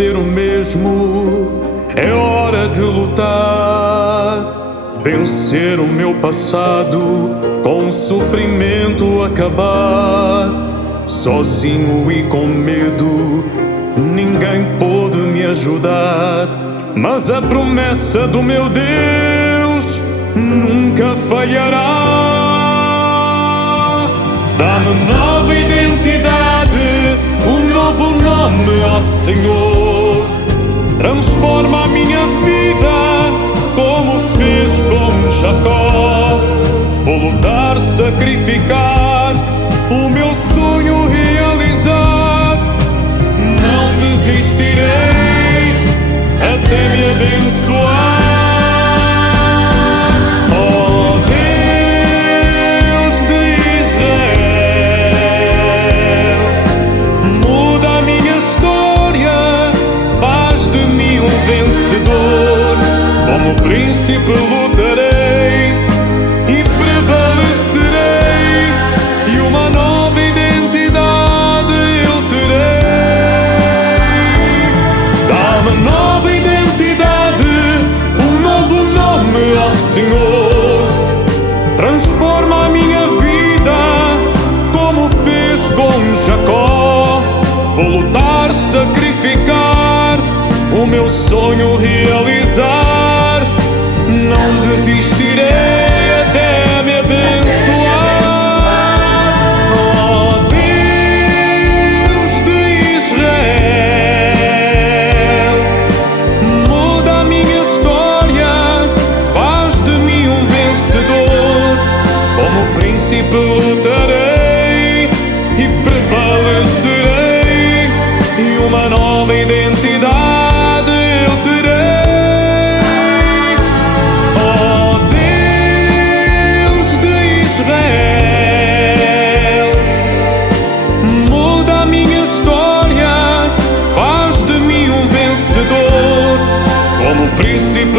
ser o mesmo. É hora de lutar, vencer o meu passado, com o sofrimento acabar. Sozinho e com medo, ninguém pôde me ajudar, mas a promessa do meu Deus nunca falhará. Dá-me nova identidade, um novo nome, ó Senhor. Transforma a minha vida como fez com Jacó. Vou lutar, sacrificar, o meu sonho realizar. Não desistirei até me abençoar. Oh Deus de Israel, muda a minha história, faz de mim um vencedor. Como príncipe lutarei e prevalecerei, e uma nova identidade eu terei. Dá-me nova identidade, um novo nome, ó Senhor. Transforma a minha vida como fez com Jacó. Vou lutar, sacrificar, o meu sonho realizar. Não desistirei até me abençoar. Oh Deus de Israel, muda a minha história, faz de mim um vencedor. Como príncipe lutarei e prevalecerei, e uma nova identidade eu terei. Oh Deus de Israel, muda a minha história, faz de mim um vencedor. Como príncipe